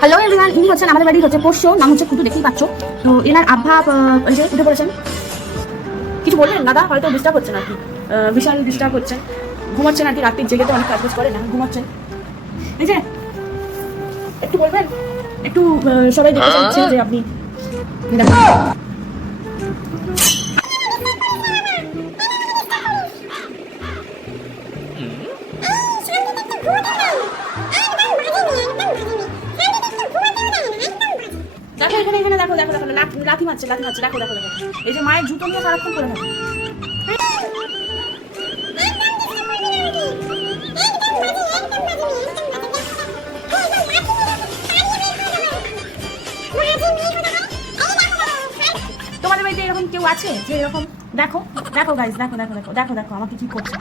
Hello everyone, ইনি হচ্ছেন আমাদের বাড়ির হচ্ছে পোষ্য, নাম হচ্ছে খুদু, দেখতেই পাচ্ছ। তো এনার আভা এই যে উঠে পড়েছেন। কিছু বললেন দাদা? হয়তো ডিস্টার্ব হচ্ছেন আর কি, বিশাল ডিস্টার্ব হচ্ছেন, ঘুমাচ্ছেন আর কি, রাত্রির জেগে তো অনেক কাজ করে না, ঘুমাচ্ছেন। এই যে একটু বলবেন, একটু সবাই দেখতে চাইছে যে আপনি দেখো এখানে এখানে দেখো দেখো দেখো লাথি মারছে লাথি মারছে, দেখো দেখো দেখো, এই যে মায়ের জুতো নিয়ে সারাক্ষণ করে থাকে। তোমাদের বাড়িতে এরকম কেউ আছে যে এরকম? দেখো দেখো গাইস, দেখো দেখো দেখো দেখো দেখো আমাকে কি করছে।